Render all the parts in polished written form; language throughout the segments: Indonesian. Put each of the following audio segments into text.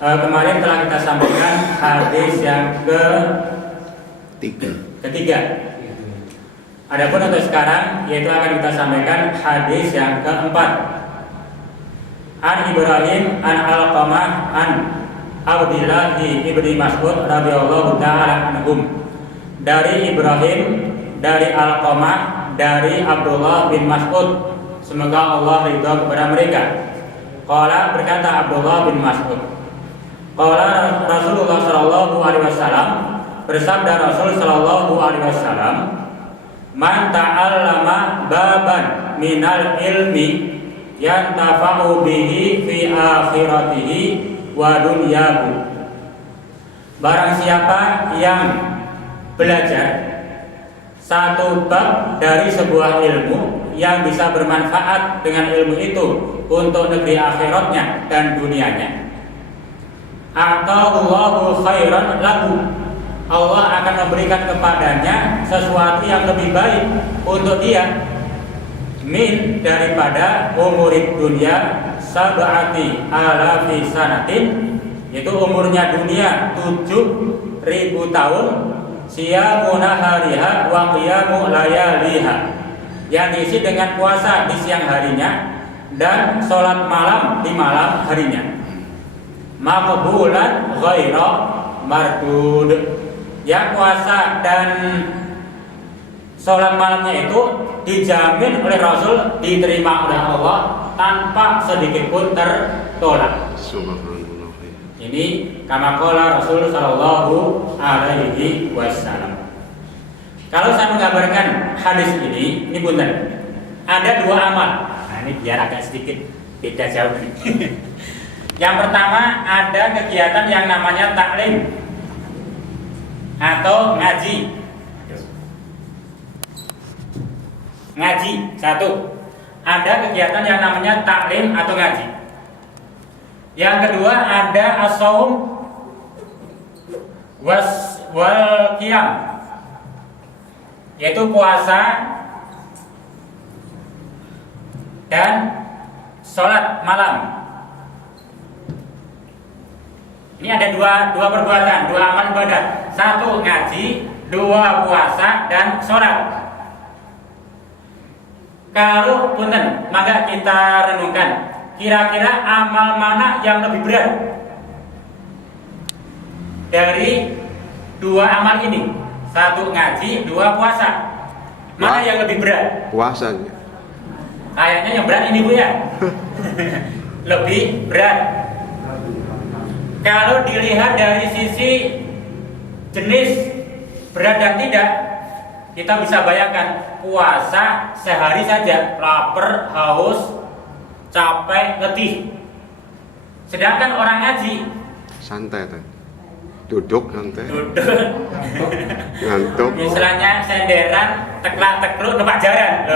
Kemarin telah kita sampaikan hadis yang ketiga. Adapun untuk sekarang yaitu akan kita sampaikan hadis yang keempat. An Ibrahim an Alqamah an Abdillah ibni Mas'ud radhiyallahu ta'ala anhum. Dari Ibrahim, dari Alqamah, dari Abdullah bin Mas'ud, semoga Allah ridha kepada mereka. Qala, berkata Abdullah bin Mas'ud, qala Rasulullah sallallahu alaihi wasallam, bersabda Rasul sallallahu alaihi wasallam, man ta'allama baban minal ilmi yantafa'u bihi fi akhiratihi wa dunyahu. Barang siapa yang belajar satu bab dari sebuah ilmu yang bisa bermanfaat dengan ilmu itu untuk negeri akhiratnya dan dunianya, ata'allahu khairan lahu, Allah akan memberikan kepadanya sesuatu yang lebih baik untuk dia, min daripada umurid dunia sab'ati alafi sanatin, itu umurnya dunia 7.000 tahun, siyamuna hariha wa qiyamu layaliha, yang diisi dengan puasa di siang harinya dan sholat malam di malam harinya, maqbulan ghaira mardud, yang puasa dan sholat malamnya itu dijamin oleh Rasul diterima oleh Allah tanpa sedikit pun tertolak. Ini kama qala Rasul sallallahu alaihi wasallam. Kalau saya menggambarkan hadis ini punten, ada dua amal. Nah, ini biar agak sedikit beda jauh. Yang pertama, ada kegiatan yang namanya taklim atau ngaji. Ngaji, satu. Ada kegiatan yang namanya taklim atau ngaji. Yang kedua, ada as-shaum wal qiyam, yaitu puasa dan sholat malam. Ini ada dua perbuatan, dua amal ibadah. Satu ngaji, dua puasa dan sholat. Kalau punten, maka kita renungkan, kira-kira amal mana yang lebih berat dari dua amal ini? Satu ngaji, dua puasa. Mana yang lebih berat? Puasa. Kayaknya yang berat ini, Bu, ya. Lebih berat. Kalau dilihat dari sisi jenis berat dan tidak, kita bisa bayangkan puasa sehari saja lapar, haus, capek, letih. Sedangkan orang ngaji santai tuh. Duduk santai. Duduk. Ngantuk. Misalnya senderan, teklak-tekluk, numpak jaran.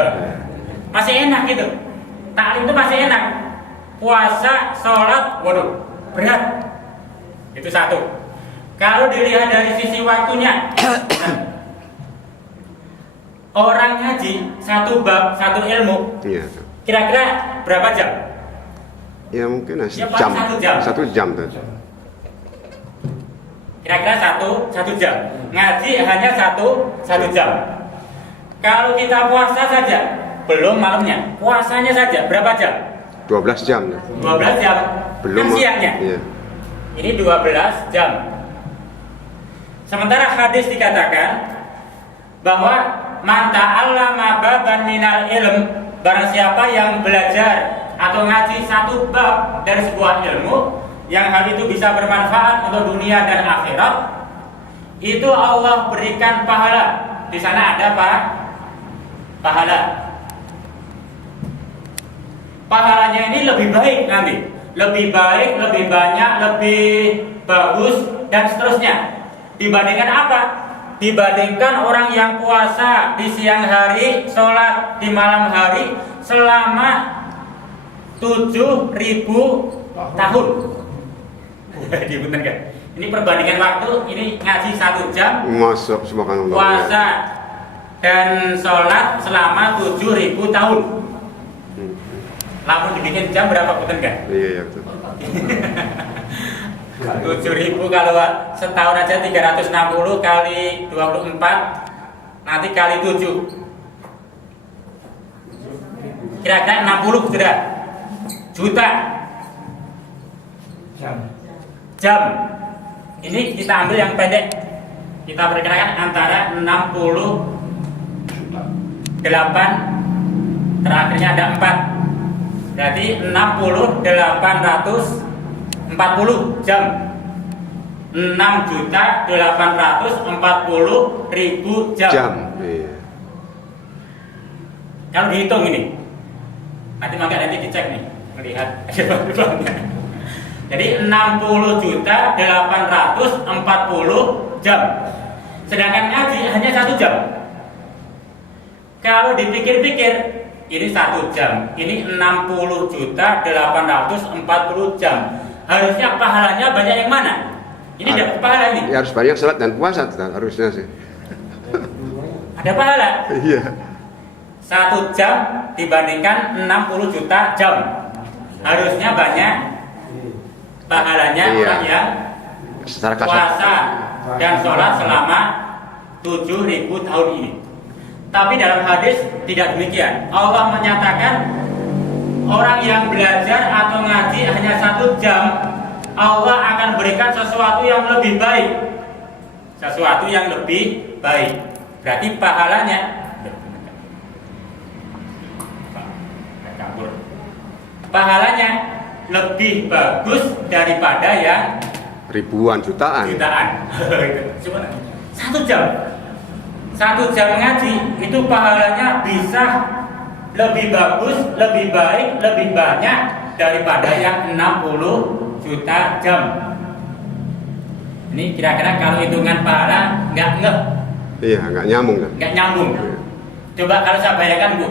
Masih enak gitu. Taklim itu masih enak. Puasa, sholat, waduh, berat. Itu satu. Kalau dilihat dari sisi waktunya, orang ngaji satu bab, satu ilmu, Iya. kira-kira berapa jam? Ya mungkin Ya, jam. paling 1 jam. 1 jam tuh. Kira-kira satu jam. Ngaji hanya satu jam. Kalau kita puasa saja, belum malamnya, puasanya saja berapa jam? 12 jam tuh. 12 jam. Belum Kan siangnya. Iya. Ini 12 jam. Sementara hadis dikatakan bahwa man ta'allama baban minal ilm, barang siapa yang belajar atau ngaji satu bab dari sebuah ilmu yang hal itu bisa bermanfaat untuk dunia dan akhirat, itu Allah berikan pahala. Di sana ada apa? Pahala. Pahalanya ini lebih baik nanti, lebih baik, lebih banyak, lebih bagus dan seterusnya. Dibandingkan apa? Dibandingkan orang yang puasa di siang hari, sholat di malam hari selama 7.000 tahun. Dibentar kan? Ini perbandingan waktu, ini ngaji 1 jam, Masuk subhanallah. puasa dan sholat selama 7.000 tahun. Lalu dibikin jam berapa, punten kan? Iya, iya betul. 7.000 kalau setahun aja 360 kali 24 nanti kali 7. Kira-kira 60 sudah juta jam. Ini kita ambil yang pendek. Kita perkirakan antara 68 terakhirnya ada 4. Berarti 60.840 jam. 6.840.000 jam. Iya. Kalau dihitung ini, nanti dicek nih, melihat bebannya. Jadi 60.840 jam. Sedangkan ngaji hanya 1 jam. Kalau dipikir-pikir, ini 1 jam, ini 60.840 jam. Harusnya pahalanya banyak yang mana? Ini dapat pahala ini. Ya harus banyak salat dan puasa harusnya sih. Ada pahala. Iya. 1 jam dibandingkan 60 juta jam. Harusnya banyak pahalanya Iya. orang yang Secara kasar. puasa dan sholat selama 7.000 tahun ini. Tapi dalam hadis tidak demikian. Allah menyatakan orang yang belajar atau ngaji hanya 1 jam, Allah akan berikan sesuatu yang lebih baik. Sesuatu yang lebih baik. Berarti pahalanya pahalanya lebih bagus daripada yang Ribuan, jutaan. Cuma 1 jam. 1 jam ngaji itu pahalanya bisa lebih bagus, lebih baik, lebih banyak daripada yang 60 juta jam. Ini kira-kira kalau hitungan pahala nggak ngeh, Iya, nggak nyambung kan? nggak nyambung. Coba kalau saya bayangkan Bu,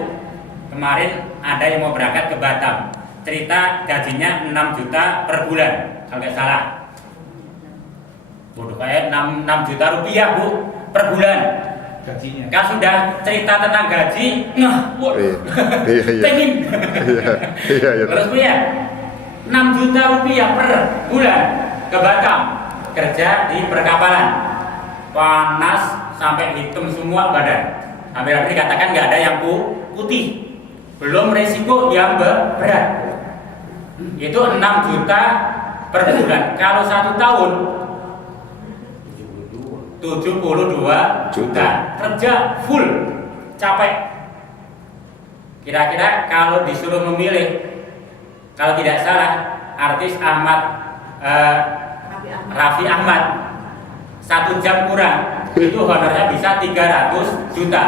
kemarin ada yang mau berangkat ke Batam, cerita gajinya 6 juta per bulan, kalau nggak salah. Bodoh kayak 6 juta rupiah Bu per bulan. Gajinya. Kan sudah cerita tentang gaji, Iya. pengen. Iya. Terus Bu ya, 6 juta rupiah per bulan ke Batam, kerja di perkapalan, panas sampai hitam semua badan. Hampir-hampir dikatakan nggak ada yang putih. Belum resiko yang berat. Itu 6 juta per bulan. Kalau 1 tahun 72 juta. Kerja full, capek. Kira-kira kalau disuruh memilih, kalau tidak salah artis Raffi Ahmad 1 jam kurang itu honornya bisa 300 juta.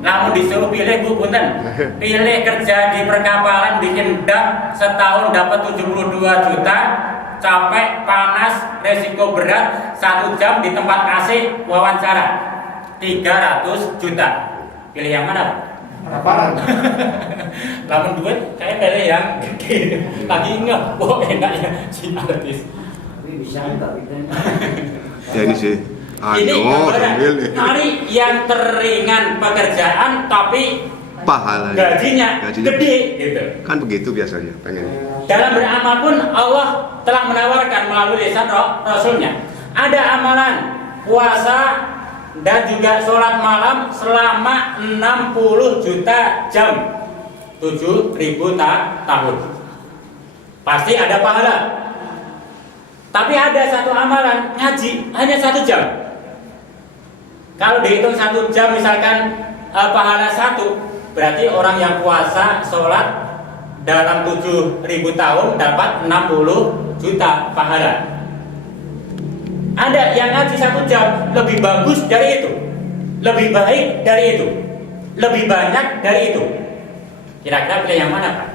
Namun disuruh pilih Bu Punten, pilih kerja di perkapalan bikin dak setahun dapat 72 juta, capek, panas, resiko berat, 1 jam di tempat AC wawancara 300 juta. Pilih yang mana? Perkapalan. Namun duit kayak pilih yang gede. Lagi nggak, enaknya si artis. Bisa enggak Ya ini sih. Ini gambaran, milih. cari yang teringan pekerjaan tapi Pahalanya. gajinya gede gitu. Kan begitu biasanya pengen. Dalam beramal pun Allah telah menawarkan melalui lisan Rasulnya. Ada amalan puasa dan juga sholat malam selama 60 juta jam, 7.000 tahun. Pasti ada pahala. Tapi ada satu amalan ngaji hanya 1 jam. Kalau dihitung 1 jam misalkan pahala 1, berarti orang yang puasa sholat dalam 7.000 tahun dapat 60 juta pahala. Ada yang ngaji 1 jam lebih bagus dari itu, lebih baik dari itu, lebih banyak dari itu. Kira-kira pilih yang mana Pak?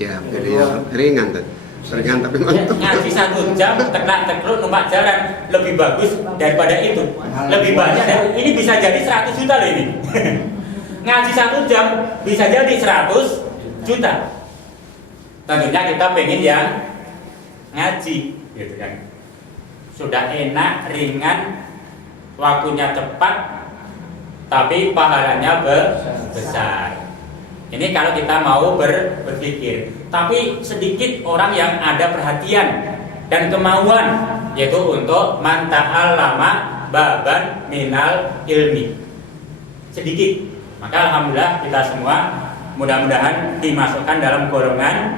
Ya, pilih yang ringan kan. Ringan tapi mantap. Ngaji 1 jam teklak-tekluk numpak jalan lebih bagus daripada itu, lebih banyak dari ini bisa jadi 100 juta loh ini. Ngaji 1 jam bisa jadi 100 juta. Tentunya kita pengen yang ngaji gitu kan. Sudah enak, ringan, waktunya cepat, tapi pahalanya besar. Ini kalau kita mau berpikir. Tapi sedikit orang yang ada perhatian dan kemauan, yaitu untuk man ta'allama baban minal ilmi. Sedikit. Maka alhamdulillah kita semua mudah-mudahan dimasukkan dalam golongan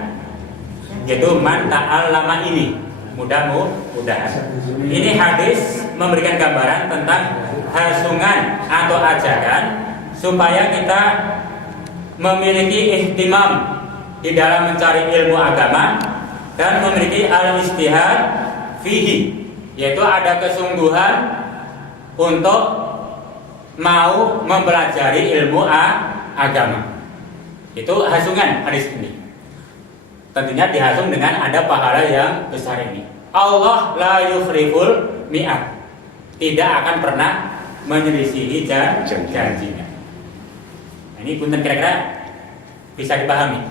yaitu man ta'allama ini. Mudah-mudahan. Ini hadis memberikan gambaran tentang hasungan atau ajakan supaya kita memiliki ihtimam di dalam mencari ilmu agama dan memiliki al-istihad fihi, yaitu ada kesungguhan untuk mau mempelajari ilmu agama. Itu hasungan hadis ini. Tentunya dihasung dengan ada pahala yang besar ini. Allah la yukhliful mi'ad. Tidak akan pernah menyelisihi janjinya. Nah, ini punten kira-kira bisa dipahami?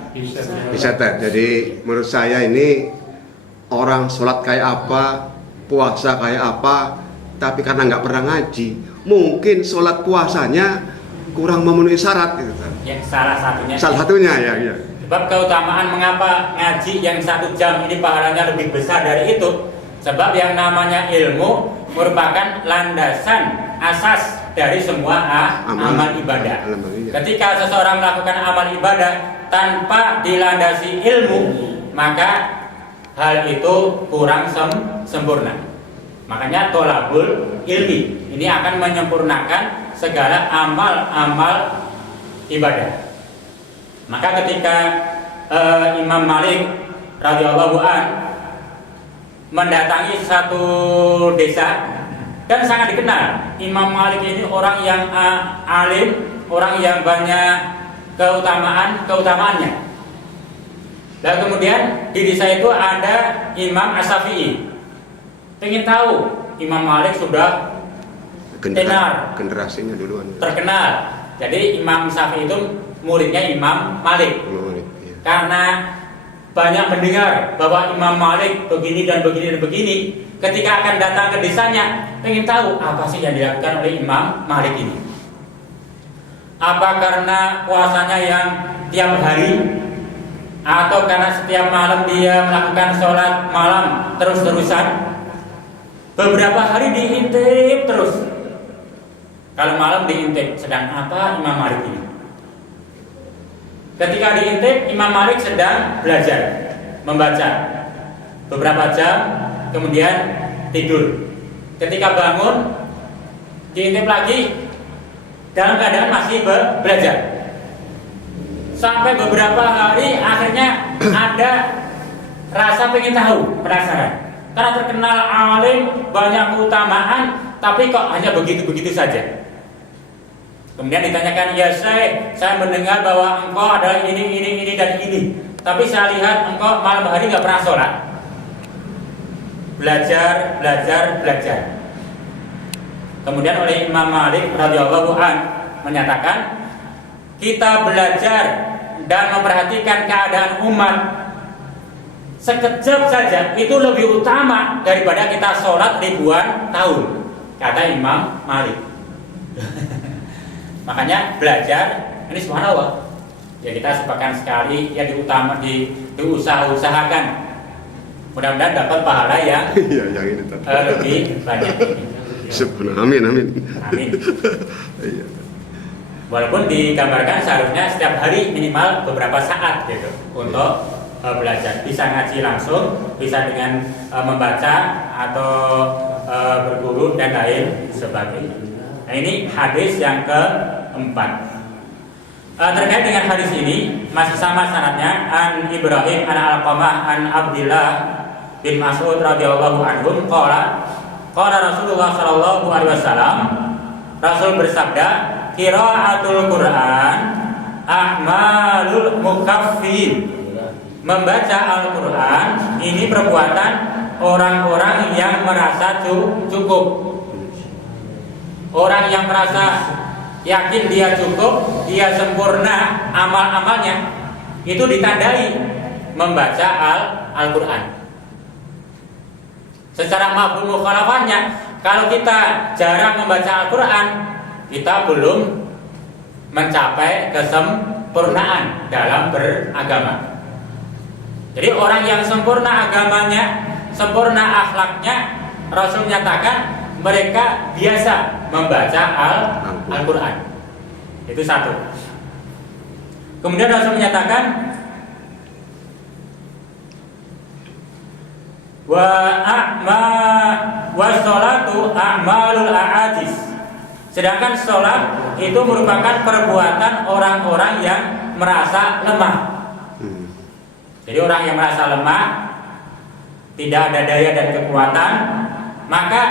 Bisa tak. Jadi menurut saya ini orang sholat kayak apa, puasa kayak apa, tapi karena nggak pernah ngaji, mungkin sholat puasanya kurang memenuhi syarat gitu. Ya, salah satunya. Salah satunya ya. Sebab keutamaan mengapa ngaji yang 1 jam ini pahalanya lebih besar dari itu. Sebab yang namanya ilmu merupakan landasan asas dari semua amal ibadah. Ketika seseorang melakukan amal ibadah tanpa dilandasi ilmu, maka hal itu kurang sempurna. Makanya tolabul ilmi ini akan menyempurnakan segala amal-amal ibadah. Maka ketika Imam Malik radhiyallahu an mendatangi satu desa dan sangat dikenal, Imam Malik ini orang yang alim, orang yang banyak keutamaannya. Dan kemudian di desa itu ada Imam As-Syafi'i. Pengen tahu Imam Malik sudah tenar, generasinya duluan. Terkenal. Jadi Imam Syafi'i itu muridnya Imam Malik. Iya. Karena banyak mendengar bahwa Imam Malik begini dan begini dan begini, ketika akan datang ke desanya, pengen tahu apa sih yang dilakukan oleh Imam Malik ini. Apa karena puasanya yang tiap hari, atau karena setiap malam dia melakukan sholat malam terus-terusan? Beberapa hari diintip terus. Kalau malam diintip, sedang apa Imam Malik ini? Ketika diintip, Imam Malik sedang belajar, membaca beberapa jam, kemudian tidur. Ketika bangun, diintip lagi, dalam keadaan masih belajar. Sampai beberapa hari, akhirnya ada rasa pengen tahu, penasaran. Karena terkenal alim, banyak keutamaan, tapi kok hanya begitu-begitu saja. Kemudian ditanyakan, ya saya mendengar bahwa engkau adalah ini dan ini, tapi saya lihat engkau malam hari nggak pernah sholat. Belajar. Kemudian oleh Imam Malik radhiyallahu an menyatakan, kita belajar dan memperhatikan keadaan umat sekejap saja itu lebih utama daripada kita sholat ribuan tahun, kata Imam Malik. Makanya belajar ini subhanallah. Ya kita sepakan sekali ya diusahakan. Mudah-mudahan dapat pahala yang ini lebih banyak. Amin. Walaupun digambarkan seharusnya setiap hari minimal beberapa saat gitu untuk belajar. Bisa ngaji langsung, bisa dengan membaca atau berguru dan lain sebagainya. Nah, ini hadis yang keempat. Terkait dengan hadis ini masih sama sanadnya, an Ibrahim an Alqamah an Abdillah bin Mas'ud radhiyallahu anhu qala Rasulullah sallallahu alaihi wasallam, Rasul bersabda, qiraatul Quran a'malul mukaffin. Membaca Al-Quran ini perbuatan orang-orang yang merasa cukup. Orang yang merasa yakin dia cukup, dia sempurna amal-amalnya, itu ditandai membaca Al-Quran. Secara mafhum mukhalafahnya, kalau kita jarang membaca Al-Quran, kita belum mencapai kesempurnaan dalam beragama. Jadi orang yang sempurna agamanya sempurna akhlaknya, Rasul menyatakan mereka biasa membaca Al-Quran. Itu satu. Kemudian Rasul menyatakan wa sholatu a'malul a'ajis. Sedangkan sholat itu merupakan perbuatan orang-orang yang merasa lemah. Jadi orang yang merasa lemah, tidak ada daya dan kekuatan, maka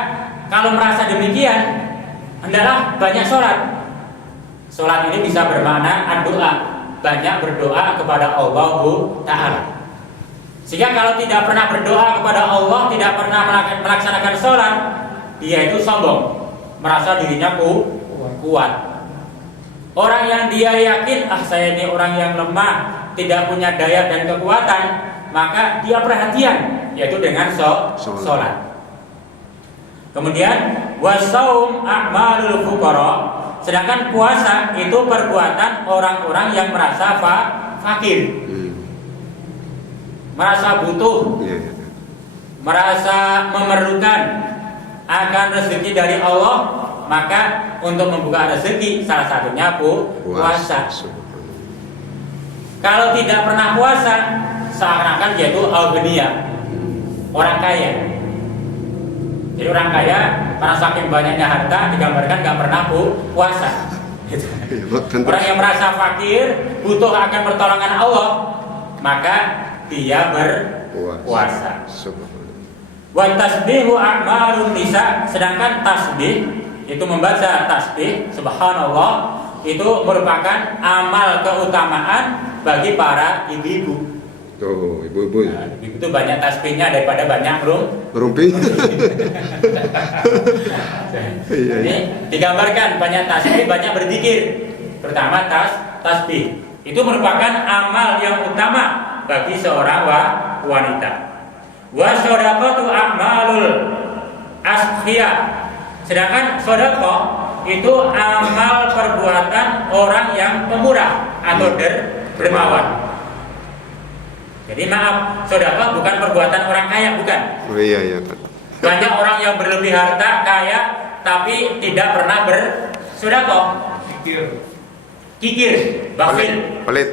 kalau merasa demikian, hendaklah banyak sholat. Sholat ini bisa bermakna doa, banyak berdoa kepada Allah Ta'ala. Sehingga kalau tidak pernah berdoa kepada Allah, tidak pernah melaksanakan sholat, dia itu sombong, merasa dirinya kuat. Orang yang dia yakin, saya ini orang yang lemah, tidak punya daya dan kekuatan, maka dia perhatian, yaitu dengan sholat. Kemudian wasaum a'malul fuqara, sedangkan puasa itu perbuatan orang-orang yang merasa fakir, merasa butuh, merasa memerlukan akan rezeki dari Allah, maka untuk membuka rezeki salah satunya puasa. Kalau tidak pernah puasa, seakan-akan dia itu al-ghaniyah, orang kaya. Jadi orang kaya karena saking banyaknya harta digambarkan nggak pernah puasa. Orang yang merasa fakir, butuh akan pertolongan Allah, maka dia berpuasa. Wa tasbihu a'malun nisa, sedangkan tasbih itu membaca tasbih subhanallah itu merupakan amal keutamaan bagi para ibu-ibu. Tuh, ibu-ibu. Nah, ibu itu banyak tasbihnya daripada banyak rumpi. Ini digambarkan banyak tasbih, banyak berzikir, terutama tasbih. Itu merupakan amal yang utama bagi seorang wanita. Wa shadaqatu a'malul asqiya, sedangkan sedekah itu amal perbuatan orang yang pemurah atau dermawan. Jadi maaf, sedekah bukan perbuatan orang kaya, bukan. Oh iya. Banyak orang yang berlebih harta, kaya, tapi tidak pernah bersedekah. Kikir, bakhil, pelit.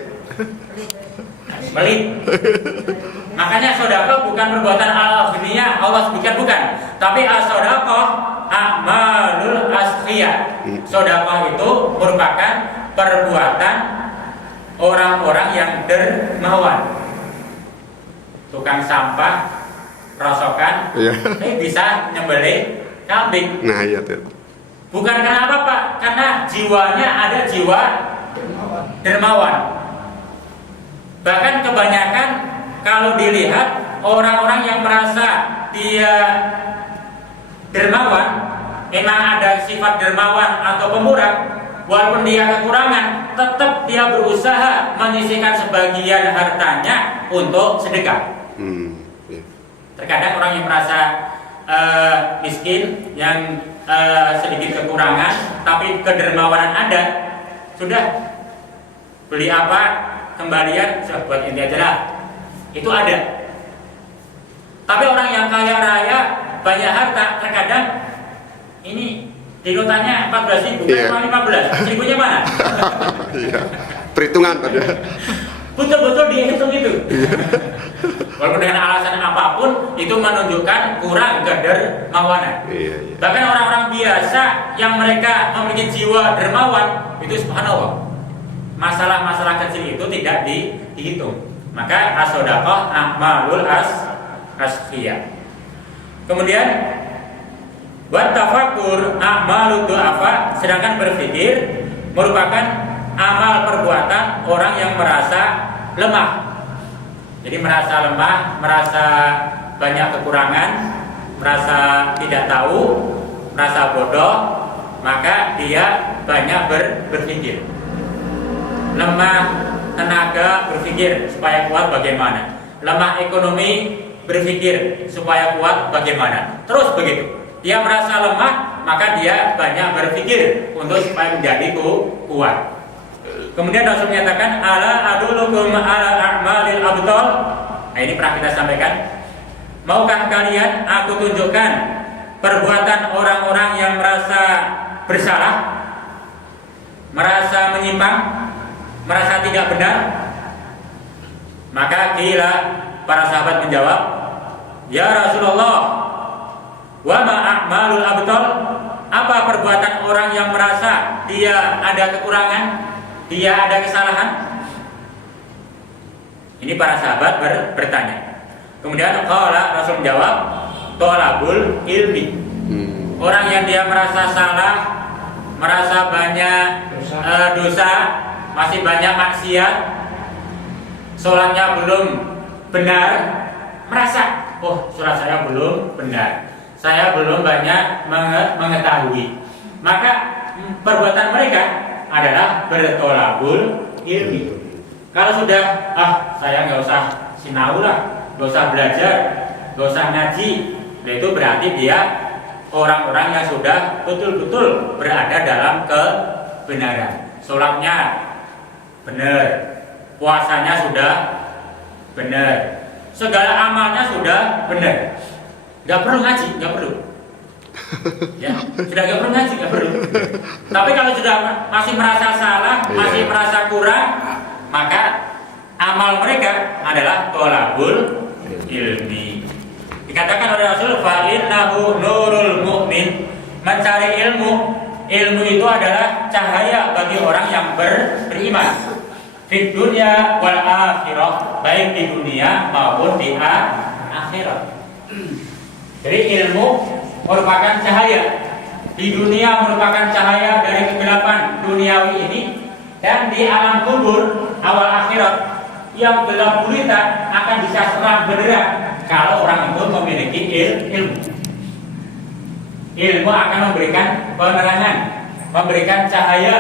Makanya sedekah bukan perbuatan al-aghniyah, Allah sebutkan bukan. Tapi as-sedekah a'malul asqiya. Sedekah itu merupakan perbuatan orang-orang yang dermawan. Tukang sampah, rosokan, bisa nyembelih kambing. Nah iya tuh. Bukan karena apa Pak? Karena jiwanya ada jiwa dermawan. Bahkan kebanyakan kalau dilihat orang-orang yang merasa dia dermawan, memang ada sifat dermawan atau pemurah, walaupun dia kekurangan, tetap dia berusaha menyisihkan sebagian hartanya untuk sedekah. Terkadang orang yang merasa miskin, yang sedikit kekurangan, tapi kedermawanan ada, sudah beli apa kembalian sudah buat inti aja lah, itu ada. Tapi orang yang kaya raya banyak harta, terkadang ini di notanya 14.000 cuma 15, seribunya mana? Perhitungan pada. Betul-betul dihitung itu. Walaupun dengan alasan apapun, itu menunjukkan kurang kedermawanan. Bahkan orang-orang biasa yang mereka memiliki jiwa dermawan, itu subhanallah, masalah-masalah kecil itu tidak dihitung. Maka as-shadaqah a'malul asqiyah. Kemudian wa tafakkur a'malud du'afa, sedangkan berpikir merupakan amal perbuatan orang yang merasa lemah. Jadi merasa lemah, merasa banyak kekurangan, merasa tidak tahu, merasa bodoh, maka dia banyak berpikir. Lemah tenaga, berpikir supaya kuat bagaimana. Lemah ekonomi, berpikir supaya kuat bagaimana. Terus begitu. Dia merasa lemah, maka dia banyak berpikir untuk supaya menjadi kuat. Kemudian Rasul menyatakan ala adulukum ala a'malil abtal. Nah, ini pernah kita sampaikan. maukah kalian aku tunjukkan perbuatan orang-orang yang merasa bersalah, merasa menyimpang, merasa tidak benar? Maka kila, para sahabat menjawab, ya Rasulullah, wa ma a'malul abtal? Apa perbuatan orang yang merasa dia ada kekurangan, dia ada kesalahan? Ini para sahabat bertanya. Kemudian qala, Rasul menjawab, thalabul ilmi. Orang yang dia merasa salah, merasa banyak dosa, masih banyak maksiat, sholatnya belum benar, merasa, oh sholat saya belum benar, saya belum banyak mengetahui. Maka perbuatan mereka adalah bertolabul ilmi. Kalau sudah, saya nggak usah sinau lah, nggak usah belajar, nggak usah ngaji, itu berarti dia orang-orang yang sudah betul-betul berada dalam kebenaran. Sholatnya benar, puasanya sudah benar, segala amalnya sudah benar. Nggak perlu ngaji, nggak perlu. Ya, sudah nggak perlu ngaji, nggak perlu. Tapi kalau sudah masih merasa salah, masih merasa kurang, maka amal mereka adalah thalabul ilmi. Dikatakan oleh Rasul, fa innahu nurul mu'min. Mencari ilmu itu adalah cahaya bagi orang yang beriman. Di dunia wal akhirah, baik di dunia maupun di akhirat. Jadi ilmu merupakan cahaya. Di dunia merupakan cahaya dari kegelapan duniawi ini, dan di alam kubur awal akhirat yang gelap gulita akan bisa terang benderang kalau orang itu memiliki ilmu. Ilmu akan memberikan penerangan, memberikan cahaya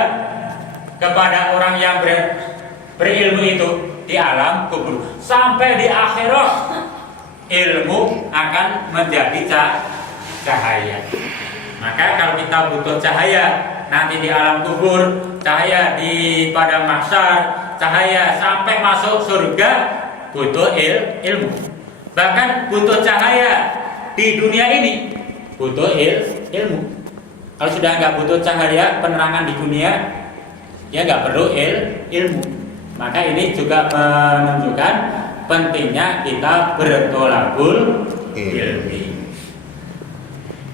kepada orang yang berilmu itu di alam kubur. Sampai di akhirat ilmu akan menjadi cahaya. Maka kalau kita butuh cahaya nanti di alam kubur, cahaya di padang mahsyar, cahaya sampai masuk surga, butuh ilmu. Bahkan butuh cahaya di dunia ini, butuh ilmu. Kalau sudah nggak butuh cahaya penerangan di dunia, ya nggak perlu ilmu. Maka ini juga menunjukkan pentingnya kita bertolabul ilmi.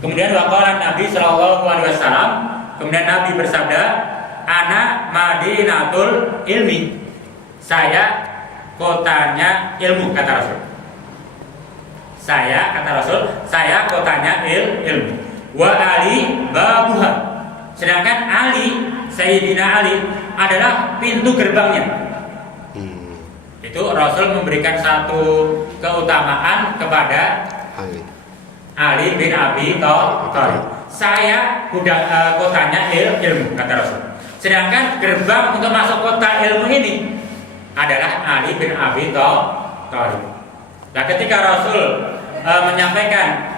Kemudian waqala Nabi sallallahu alaihi wasallam, kemudian Nabi bersabda, ana madinatul ilmi. Saya kotanya ilmu, kata Rasul. Saya, kata Rasul, saya kotanya ilmu. Wa Ali babuha. Sedangkan Ali, Sayyidina Ali adalah pintu gerbangnya. Itu Rasul memberikan satu keutamaan kepada Ali bin Abi Thalib. Saya kotanya ilmu, kata Rasul. Sedangkan gerbang untuk masuk kota ilmu ini adalah Ali bin Abi Thalib. Nah, ketika Rasul menyampaikan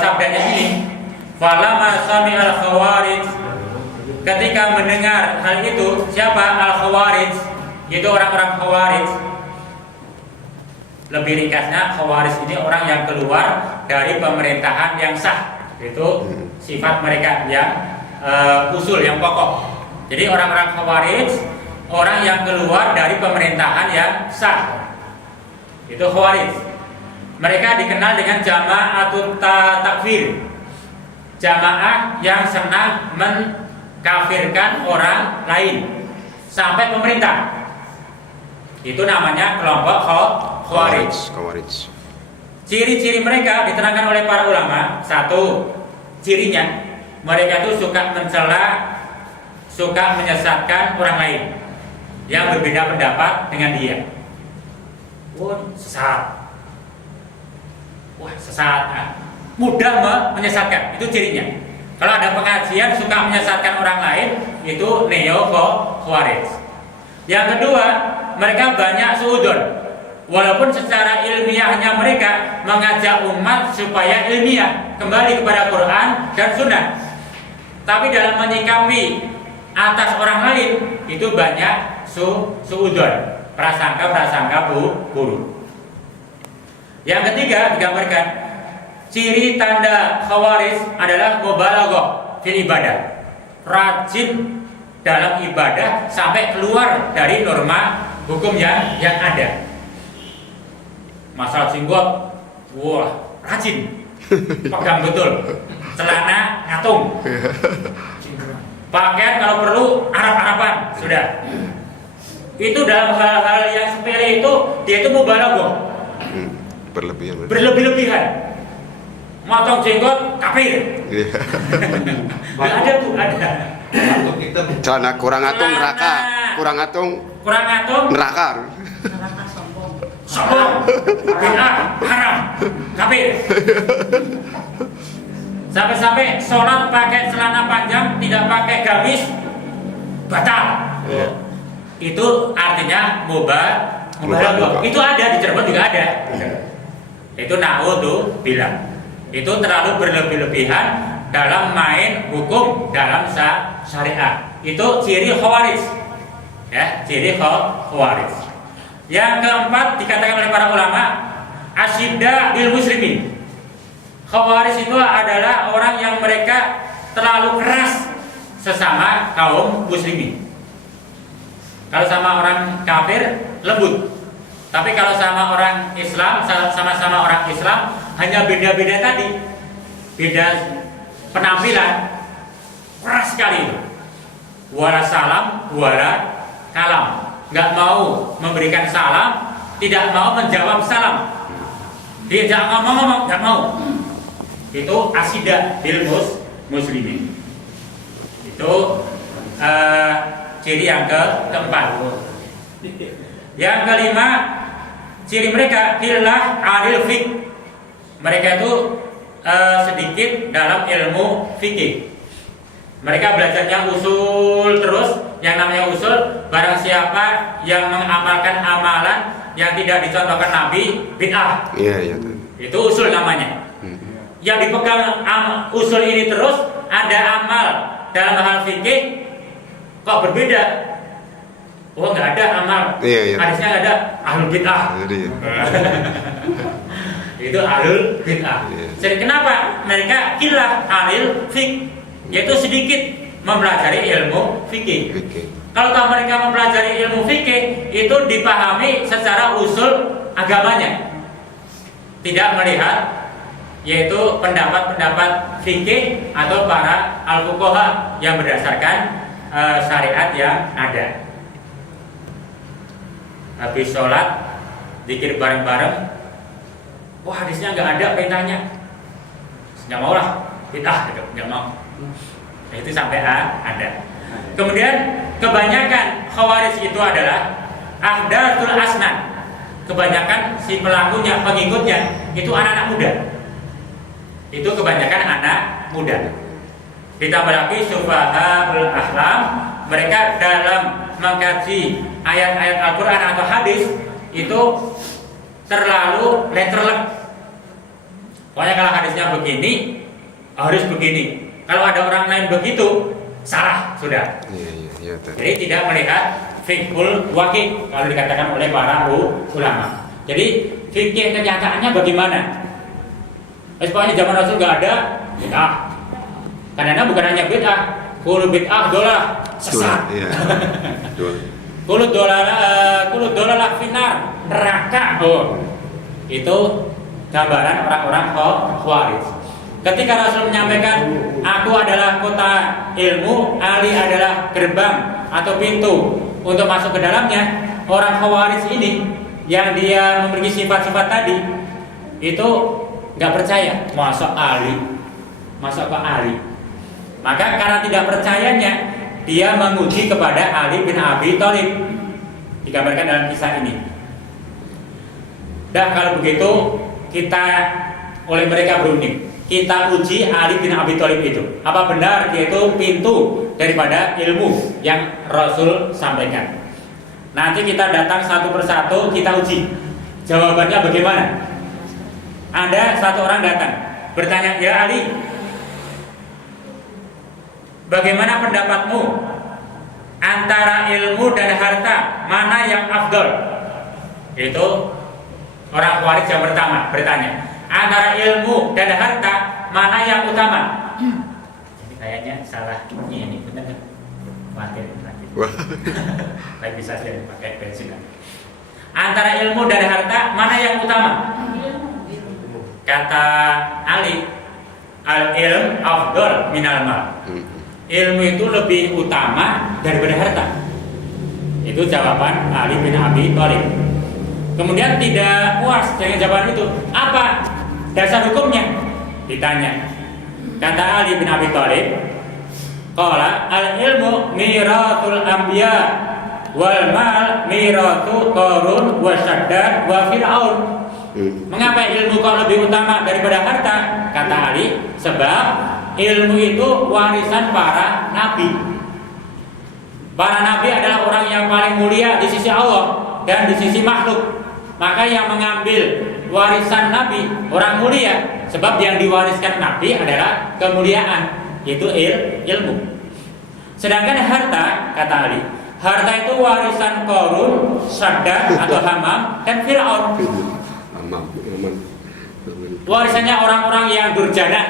sabdanya ini, falama sami'al khawarij, ketika mendengar hal itu, siapa al-khawarij? Itu orang-orang khawarij. Lebih ringkasnya, khawarij ini orang yang keluar dari pemerintahan yang sah. Itu sifat mereka yang usul, yang pokok. Jadi orang-orang khawarij, orang yang keluar dari pemerintahan yang sah. Itu khawarij. Mereka dikenal dengan jama'atut takfir, jamaah yang senang mengkafirkan orang lain sampai pemerintah. Itu namanya kelompok khawarij. Ciri-ciri mereka diterangkan oleh para ulama. Satu, cirinya mereka itu suka mencela, suka menyesatkan orang lain yang berbeda pendapat dengan dia. Wah, sesat. Mudah menyesatkan, itu cirinya. Kalau ada pengajian suka menyesatkan orang lain, itu neo khawarij. Yang kedua, mereka banyak suudon. Walaupun secara ilmiahnya mereka mengajak umat supaya ilmiah, kembali kepada Quran dan Sunnah, tapi dalam menyikapi atas orang lain itu banyak suudon, prasangka buruk. Yang ketiga digambarkan ciri tanda khawarij adalah mubalaghah fil ibadah, rajin dalam ibadah sampai keluar dari norma hukum yang ada. Masalah jenggot, wah rajin, pegang betul, celana ngatung, pakaian kalau perlu Arab-Araban sudah. Itu dalam hal-hal yang sepele itu dia itu mubalaghah, berlebih-lebihan. Motong jenggot kafir. Nggak ada tuh, ada. Celana kurang atung neraka, kurang atung neraka. Sombong, bid'ah, haram, kafir. Sampai-sampai sholat pakai celana panjang, tidak pakai gamis, batal. Itu artinya mubalaghah. Itu ada di Cirebon juga ada. Itu na'udzu bilang. Itu terlalu berlebih-lebihan dalam main hukum dalam syariat. Itu ciri khawarij. Ya, ciri khawarij. Yang keempat dikatakan oleh para ulama, asyidda bil muslimin. Khawarij itu adalah orang yang mereka terlalu keras sesama kaum muslimin. Kalau sama orang kafir lembut. Tapi kalau sama orang Islam, sama-sama orang Islam, hanya beda-beda tadi, beda penampilan, keras sekali itu. Wala salam, wala kalam, nggak mau memberikan salam, tidak mau menjawab salam, dia jangan ngomong-ngomong, nggak mau. Itu asidah bil muslimin. Itu ciri yang keempat. Yang kelima, ciri mereka hillah alil fiqh. Mereka itu sedikit dalam ilmu fikih. Mereka belajarnya usul terus. Yang namanya usul, barang siapa yang mengamalkan amalan yang tidak dicontohkan Nabi, bid'ah. Iya. Itu usul namanya. Yang dipegang usul ini terus, ada amal dalam hal fikih kok berbeda. Oh, nggak ada amal. Hadisnya nggak ada, ahlul bid'ah. Itu ahlul bid'ah. Jadi kenapa mereka kilah ahlul fiqh, yaitu sedikit mempelajari ilmu fikih. Kalau mereka mempelajari ilmu fikih, itu dipahami secara usul agamanya, tidak melihat yaitu pendapat-pendapat fikih atau para al-fuqaha yang berdasarkan syariat yang ada. Habis sholat, zikir bareng-bareng, wah hadisnya nggak ada perintahnya, nggak mau lah, bid'ah gitu, nggak mau. Nah, itu sampai ada. Kemudian kebanyakan khawarij itu adalah ahdatsul asnan. Kebanyakan si pelakunya, pengikutnya itu anak-anak muda. Itu kebanyakan anak muda. Ditambah lagi sufahaul ahlam, mereka dalam mengkaji ayat-ayat Al-Quran atau hadis itu terlalu letterlek. Pokoknya kalau hadisnya begini, harus begini. Kalau ada orang lain begitu, salah sudah. Iya. Jadi tidak melihat fiqhul waqi' kalau dikatakan oleh para ulama. Jadi fikih kenyataannya bagaimana? Pokoknya zaman Rasul nggak ada bid'ah. Karena bukan hanya bid'ah, kullu bid'ah dolah sesat. Kullu dolah finar, neraka. Itu gambaran orang-orang khawarij. Ketika Rasul menyampaikan, aku adalah kota ilmu, Ali adalah gerbang atau pintu untuk masuk ke dalamnya, orang khawarij ini yang dia memiliki sifat-sifat tadi itu nggak percaya masuk ke Ali. Maka karena tidak percayanya, dia menguji kepada Ali bin Abi Thalib. Digambarkan dalam kisah ini. Dan kalau begitu kita oleh mereka berunding, kita uji Ali bin Abi Thalib itu, apa benar dia itu pintu daripada ilmu yang Rasul sampaikan. Nanti kita datang satu persatu, kita uji jawabannya bagaimana. Ada satu orang datang bertanya, ya Ali, bagaimana pendapatmu antara ilmu dan harta, mana yang afdol? Itu Orang Khawarij yang pertama bertanya, antara ilmu dan harta mana yang utama? Ini kayaknya salah ini benar kan? Khawatir. Tapi bisa saja pakai bensin. Antara ilmu dan harta mana yang utama? Kata Ali, al-ilm afdal minal mal. Ilmu itu lebih utama daripada harta. Itu jawaban Ali bin Abi Thalib. Kemudian tidak puas dengan jawaban itu. Apa dasar hukumnya? Ditanya. Kata Ali bin Abi Thalib, qala al-ilmu miratul anbiya wal mal miratu Qarun wa Syaddad wa Fir'aun. Mengapa ilmu kok lebih utama daripada harta? Kata Ali, sebab ilmu itu warisan para nabi. Para nabi adalah orang yang paling mulia di sisi Allah dan di sisi makhluk. Maka yang mengambil warisan nabi orang mulia, sebab yang diwariskan nabi adalah kemuliaan, yaitu ilmu. Sedangkan harta, kata Ali, harta itu warisan Qarun, Syaddad atau Hamam dan Fir'aun. Warisannya orang-orang yang durjana,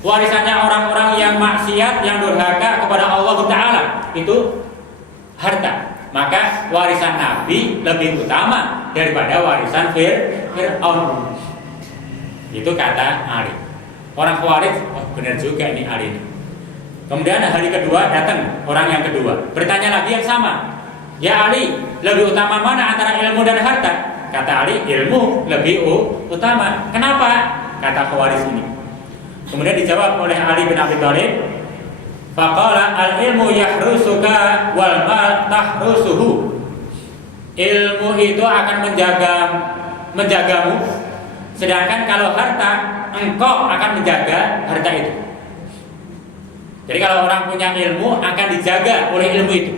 warisannya orang-orang yang maksiat, yang durhaka kepada Allah Ta'ala. Itu harta. Maka warisan Nabi lebih utama daripada warisan Fir'aun. Itu kata Ali. Orang Khawarij, oh benar juga ini Ali ini. Kemudian hari kedua datang orang yang kedua, bertanya lagi yang sama. Ya Ali, lebih utama mana antara ilmu dan harta? Kata Ali, ilmu lebih utama. Kenapa? Kata Khawarij ini. Kemudian dijawab oleh Ali bin Abi Thalib, faqala al-ilmu yahrusuka wal mal tahrusuhu. Ilmu itu akan menjagamu, sedangkan kalau harta, engkau akan menjaga harta itu. Jadi kalau orang punya ilmu akan dijaga oleh ilmu itu,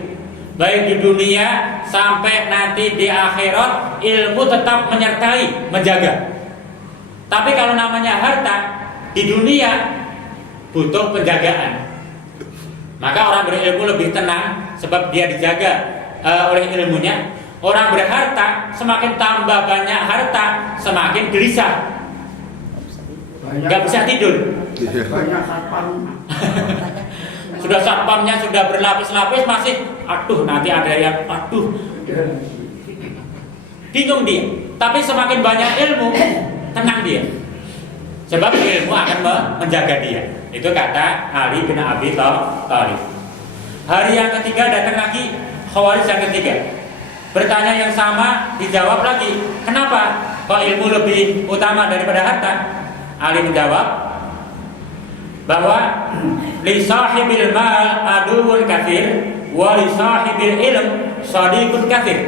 baik di dunia sampai nanti di akhirat, ilmu tetap menyertai, menjaga. Tapi kalau namanya harta, di dunia butuh penjagaan. Maka orang berilmu lebih tenang sebab dia dijaga oleh ilmunya. Orang berharta, semakin tambah banyak harta, semakin gelisah, nggak bisa tidur. Banyak satpam. Sudah satpamnya sudah berlapis-lapis masih, aduh nanti ada yang, aduh, bingung dia. Tapi semakin banyak ilmu, tenang dia, sebab ilmu akan menjaga dia. Itu kata Ali bin Abi Thalib. Hari yang ketiga datang lagi Khawarij yang ketiga, bertanya yang sama, dijawab lagi. Kenapa kok ilmu lebih utama daripada harta? Ali menjawab bahwa li sahibil mal aduun katsir wa li sahibil ilm shadiqun katsir.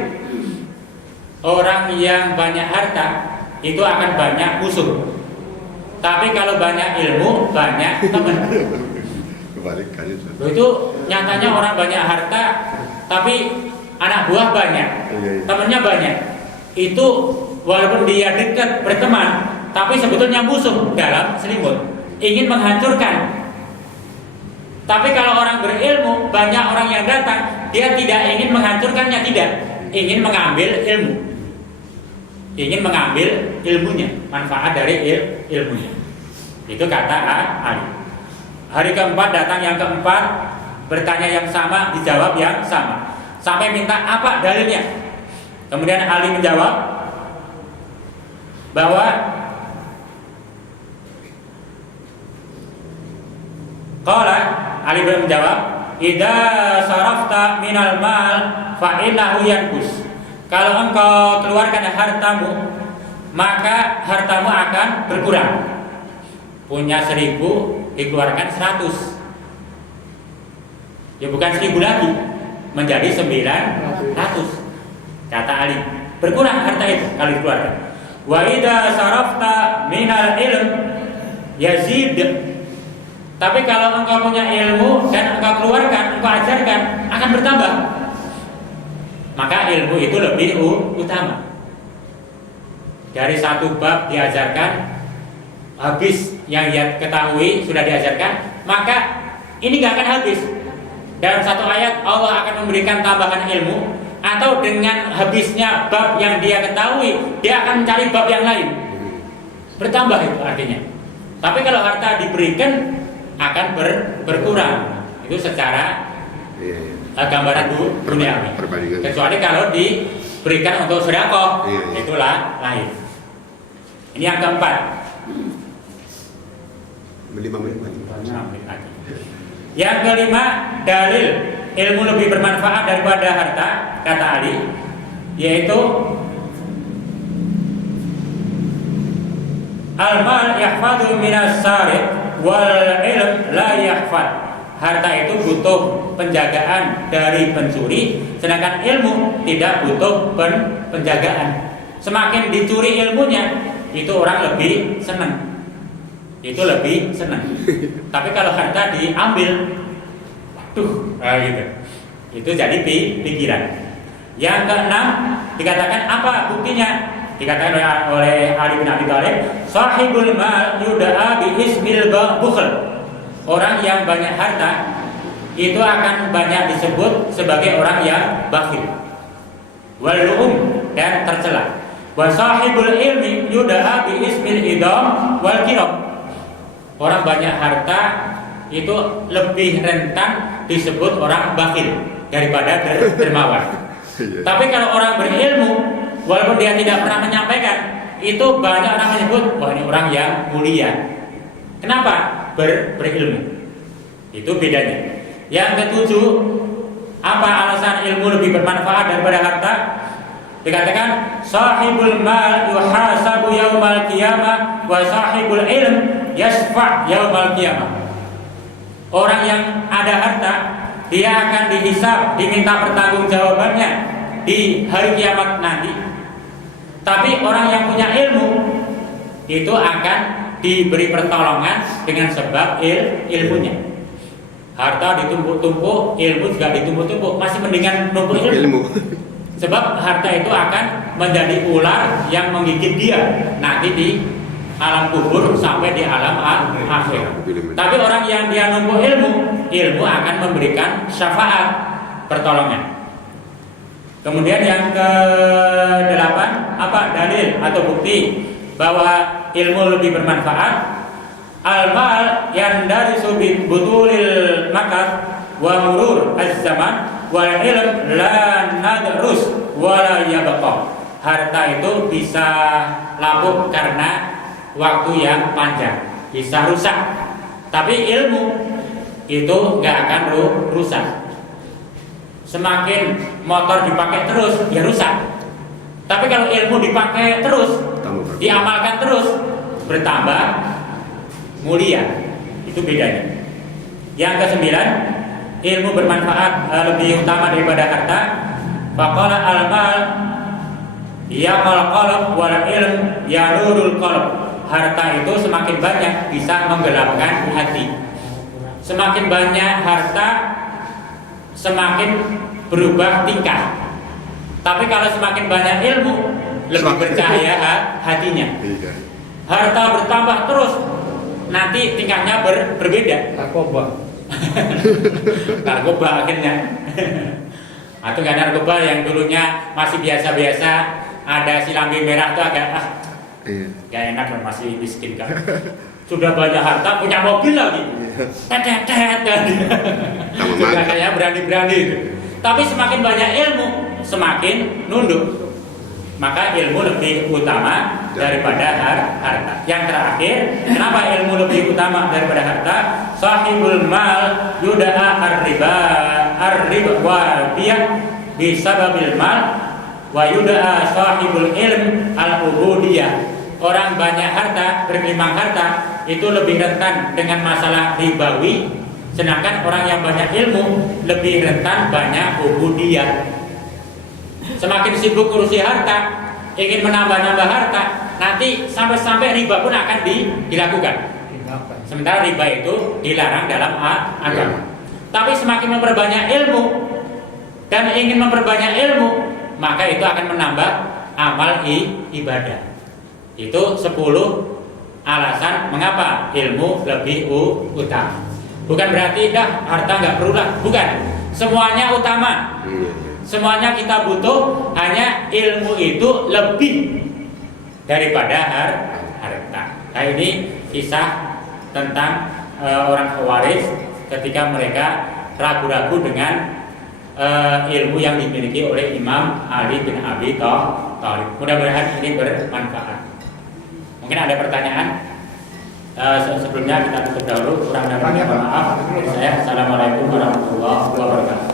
Orang yang banyak harta itu akan banyak musuh. Tapi kalau banyak ilmu, banyak teman. Itu nyatanya orang banyak harta, tapi anak buah banyak, temannya banyak. Itu walaupun dia dekat berteman, tapi sebetulnya musuh dalam selimut, ingin menghancurkan. Tapi kalau orang berilmu, banyak orang yang datang, dia tidak ingin menghancurkannya, tidak, ingin mengambil ilmu. Ingin mengambil ilmunya, manfaat dari ilmunya. Itu kata Ali. Hari keempat datang yang keempat, bertanya yang sama, dijawab yang sama. Sampai minta apa dalilnya. Kemudian Ali menjawab bahwa qala, Ali menjawab, idza sarafta minal mal fa innahu yanqus. Kalau engkau keluarkan hartamu, maka hartamu akan berkurang. Punya 1000, dikeluarkan 100. Ya bukan 1000 lagi, menjadi 900. Kata Ali, berkurang harta itu kalau dikeluarkan. Wa idza sarafta minal ilm yazid. Tapi kalau engkau punya ilmu dan engkau keluarkan, engkau ajarkan, akan bertambah. Maka ilmu itu lebih utama. Dari satu bab diajarkan, habis yang dia ketahui sudah diajarkan, maka ini gak akan habis. Dalam satu ayat Allah akan memberikan tambahan ilmu, atau dengan habisnya bab yang dia ketahui, dia akan mencari bab yang lain. Bertambah itu artinya. Tapi kalau harta diberikan akan berkurang. Itu secara gambaran duniawi. Kecuali kalau diberikan untuk sedekah, itulah lain. Ini yang keempat. 5 menit. Yang kelima, dalil ilmu lebih bermanfaat daripada harta, kata Ali, yaitu al-mal yahfadu minas sariq wal ilm la yahfad. Harta itu butuh penjagaan dari pencuri, sedangkan ilmu tidak butuh penjagaan. Semakin dicuri ilmunya, itu orang lebih senang. Itu lebih senang. Tapi kalau harta diambil, waduh, gitu. Itu jadi pikiran. Yang keenam, dikatakan apa buktinya? Dikatakan oleh Ali bin Abi Thalib, sahibul mal yuda'a bi ismil bukhl. Orang yang banyak harta itu akan banyak disebut sebagai orang yang bakhil, wal-lu'um, dan tercela. Wa sahibul ilmi yuda'a bi ismil idam wal kiram. Orang banyak harta itu lebih rentan disebut orang bakhil daripada dermawan. Tapi kalau orang berilmu, walaupun dia tidak pernah menyampaikan, itu banyak orang menyebut, wah ini orang yang mulia. Kenapa? Berilmu. Itu bedanya. Yang ketujuh, apa alasan ilmu lebih bermanfaat daripada harta? Dikatakan sahibul mal yuhasabu yaumal qiyamah wa sahibul ilm yasfa' yaumal qiyamah. Orang yang ada harta, dia akan dihisab, diminta pertanggungjawabannya di hari kiamat nanti. Tapi orang yang punya ilmu itu akan diberi pertolongan dengan sebab ilmunya. Harta ditumpuk-tumpuk, ilmu juga ditumpuk-tumpuk, masih mendingan numpuk ilmu. Sebab harta itu akan menjadi ular yang menggigit dia nanti di alam kubur sampai di alam akhir. Tapi orang yang dia numpuk ilmu akan memberikan syafaat, pertolongan. Kemudian yang ke-8, apa dalil atau bukti bahwa ilmu lebih bermanfaat? Al-mal yang dari subit butulil makas wa murur az-zaman wal ilm la nadrus wa la yabqa. Harta itu bisa lapuk karena waktu yang panjang, bisa rusak. Tapi ilmu itu nggak akan rusak. Semakin motor dipakai terus, ya rusak. Tapi kalau ilmu dipakai terus, diamalkan terus, bertambah mulia. Itu bedanya. Yang ke-9, ilmu bermanfaat lebih utama daripada harta. Faqala al-mal yaqal qalb wal ilm yanurul qalb. Harta itu semakin banyak bisa menggelapkan hati. Semakin banyak harta, semakin berubah tingkah. Tapi kalau semakin banyak ilmu, lebih bercahaya hatinya. Harta bertambah terus, nanti tingkahnya berbeda. Narkoba akhirnya. Atau nggak narkoba yang dulunya masih biasa-biasa, ada silambi merah tuh agak gak enak, masih miskin kan. Sudah banyak harta, punya mobil lagi. Sudah kayak berani-berani itu. Tapi semakin banyak ilmu, semakin nunduk. Maka ilmu lebih utama daripada harta. Yang terakhir, kenapa ilmu lebih utama daripada harta? Sahibul mal yuda'a ar-riba wa biyah bisababil mal wa yuda'a sahibul ilm al-ubudiyah. Orang banyak harta, bergelimang harta, itu lebih rentan dengan masalah ribawi, sedangkan orang yang banyak ilmu lebih rentan banyak ubudiyah. Semakin sibuk urusi harta, ingin menambah-nambah harta, nanti sampai-sampai riba pun akan dilakukan. Sementara riba itu dilarang dalam agama. Tapi semakin memperbanyak ilmu dan ingin memperbanyak ilmu, maka itu akan menambah amal ibadah. Itu 10 alasan mengapa ilmu lebih utama. Bukan berarti harta nggak perlu lah, bukan. Semuanya utama. Semuanya kita butuh, hanya ilmu itu lebih daripada harta. Nah, ini kisah tentang orang Khawarij ketika mereka ragu-ragu dengan ilmu yang dimiliki oleh Imam Ali bin Abi Thalib. Mudah-mudahan ini bermanfaat. Mungkin ada pertanyaan? Sebelumnya kita tutup dahulu. Kurang lebih mohon maaf. Saya assalamualaikum warahmatullahi wabarakatuh.